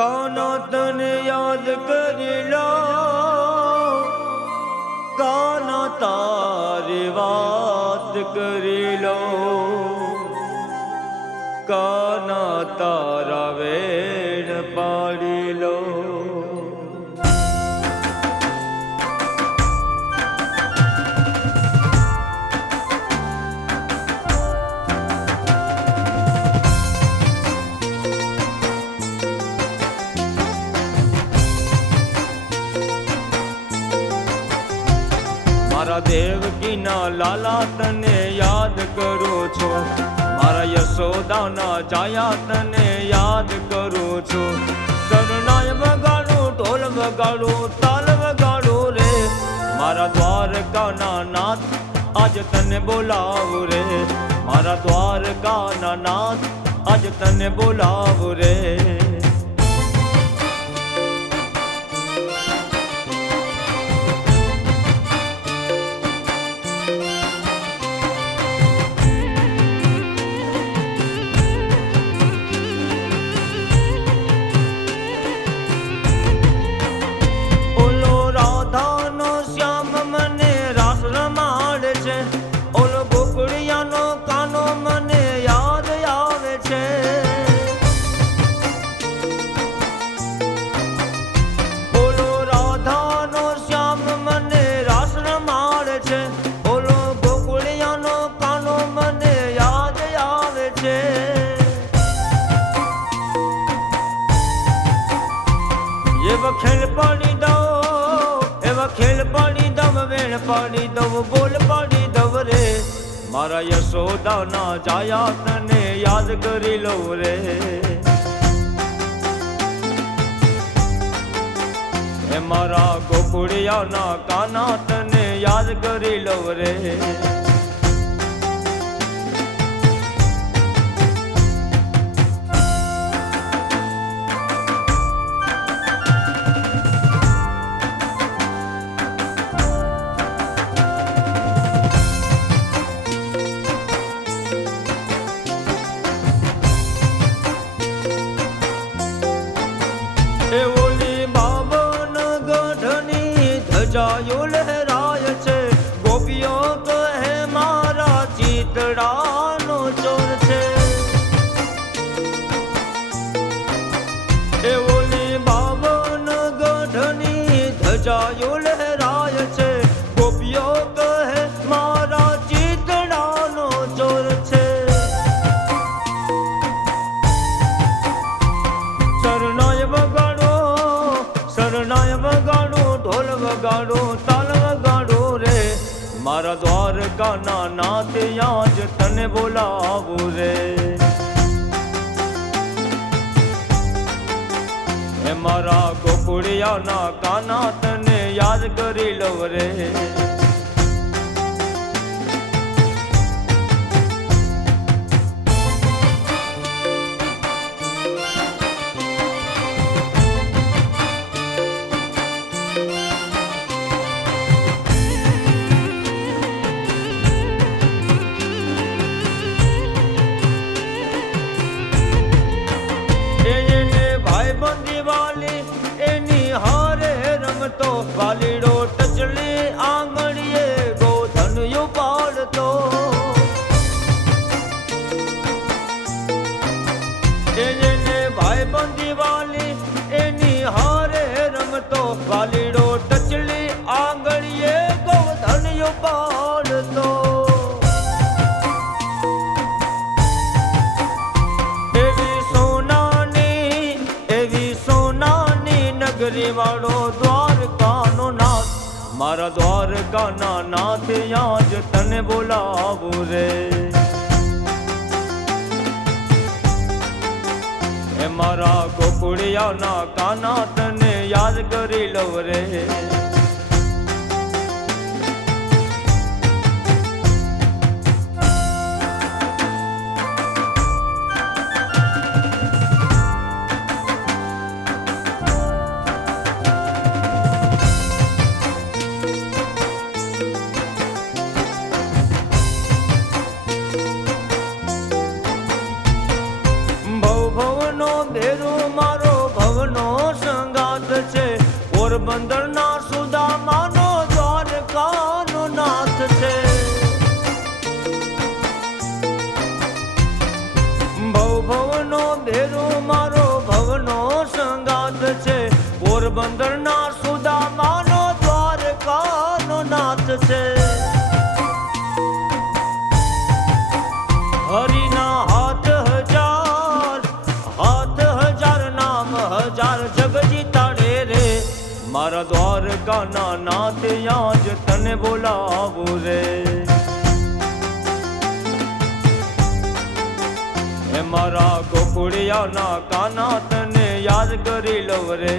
કાનો તને યાદ કરી લો, કાના તારી વાત કરી લો, કાના તારા વેણ પાડી લો. મારા દેવકીના લાલા તને યાદ કરું છું, મારા યશોદાના જાયા તને યાદ કરું છું. શરણાય વગાડું, ઢોલ વગાડું, તાલ વગાડું રે, મારા દ્વારકાના નાથ આજ તને બોલાવું રે, મારા દ્વારકાના નાથ આજ તને બોલાવું રે. એવા ખેલ પાડી દઉં, એવા ખેલ પાડી દઉં, વેણ પાડી દઉં, બોલ પાડી દઉં રે, મારા યશોદાના જાયા તને યાદ કરી લઉં રે. એ મારા ગોકુળિયાના કાના તને યાદ કરી લઉં રે. એ ઓલી બાબન ગઢની ધજાયો લહેરાય છે, ગોપીઓ કહે મારા ચિતડાનો ચોર છે. એ ઓલી બાબન ગઢની ધજાયો લહેરાય છે, ગોપીઓ કહે મારા ચિતડાનો ચોર છે. શરણાય વગાડો, શરણાય વગાડો, ઢોલ વગાડો, તાલ વગાડો રે, મારા દ્વારકાના નાથ આજ તને બોલાવું રે. એ મારા ગોકુળિયાના કાના તને યાદ કરી લઉં રે. તો વાલીડો ટચલી આંગળીએ ગોધન પાડતો, એને ભાઈ બંધી વાલી એની હારે રમતો, વાલીડો ટચલી આંગળીએ ગોધન પાડતો. એવી સોનાની નગરી વાળો દ્વારકાનો નાથ, મારા દ્વારકાના નાથ આજ તને બોલાવું રે. એ મારા ગોકુળિયાના કાના તને યાદ કરી લઉં રે. ભવનો ભેરો મારો ભવનો પોરબંદરના સુદામાનો દ્વારકાનો નાથ છે. ભવનો ભેરો મારો ભવનો સંગાત છે. પોરબંદરના સુદામાનો દ્વારકાનો નાથ છે. હરિના હાથ હજાર નામ હજાર જગ જીતાડે રે. મારા દ્વારકાના નાથ આજ તને બોલાવું રે. મારા ગોકુળિયાના કાના તને યાદ કરી લઉં રે.